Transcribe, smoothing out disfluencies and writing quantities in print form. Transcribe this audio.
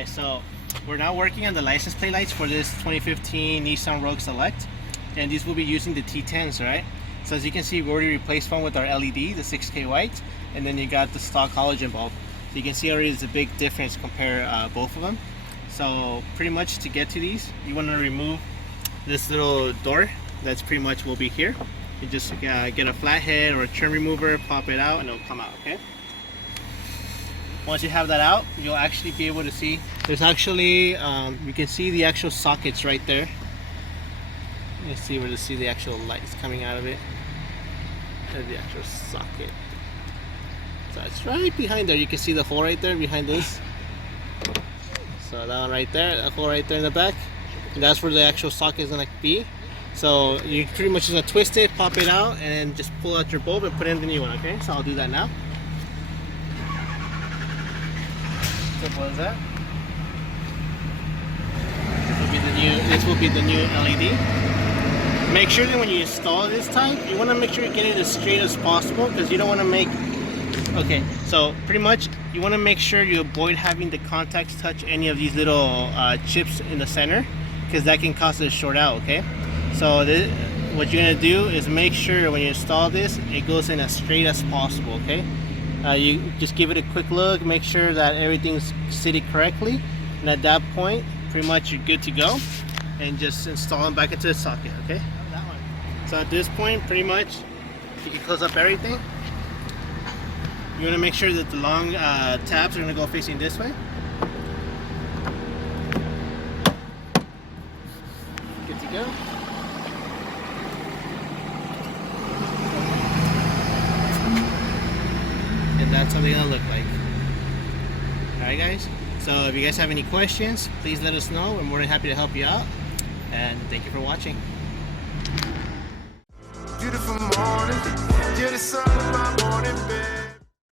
guys, so we're now working on the license plate lights for this 2015 Nissan Rogue Select, and these will be using the T10s, right? So as you can see, we already replaced one with our LED, the 6K white, and then you got the stock halogen bulb. So you can see already there's a big difference compare both of them. So pretty much to get to these, you want to remove this little door that's pretty much will be here. You just get a flathead or a trim remover, pop it out, and it'll come out, okay? Once you have that out, you'll actually be able to see there's actually you can see the actual sockets right there. You see where to see the actual lights coming out of it. There's the actual socket. So it's right behind there. You can see the hole right there behind this. So that one right there, that hole right there in the back, and that's where the actual socket is gonna be. So you pretty much just gonna twist it, pop it out, and just pull out your bulb and put in the new one. Okay, so I'll do that now. Simple as that. This will be the new LED. Make sure that when you install this type, you want to make sure you get it as straight as possible, because you don't want to make. Okay, so pretty much you want to make sure you avoid having the contacts touch any of these little chips in the center, because that can cause it to short out. Okay, so what you're gonna do is make sure when you install this, it goes in as straight as possible. Okay. You just give it a quick look, make sure that everything's sitting correctly, and at that point pretty much you're good to go, and just install them back into the socket. Okay, that one. So at this point pretty much you can close up everything. You want to make sure that the long tabs are going to go facing this way. Good to go. And that's how they're gonna look like. Alright guys, so if you guys have any questions, please let us know. We're more than happy to help you out, and thank you for watching. Beautiful morning, yeah, the sun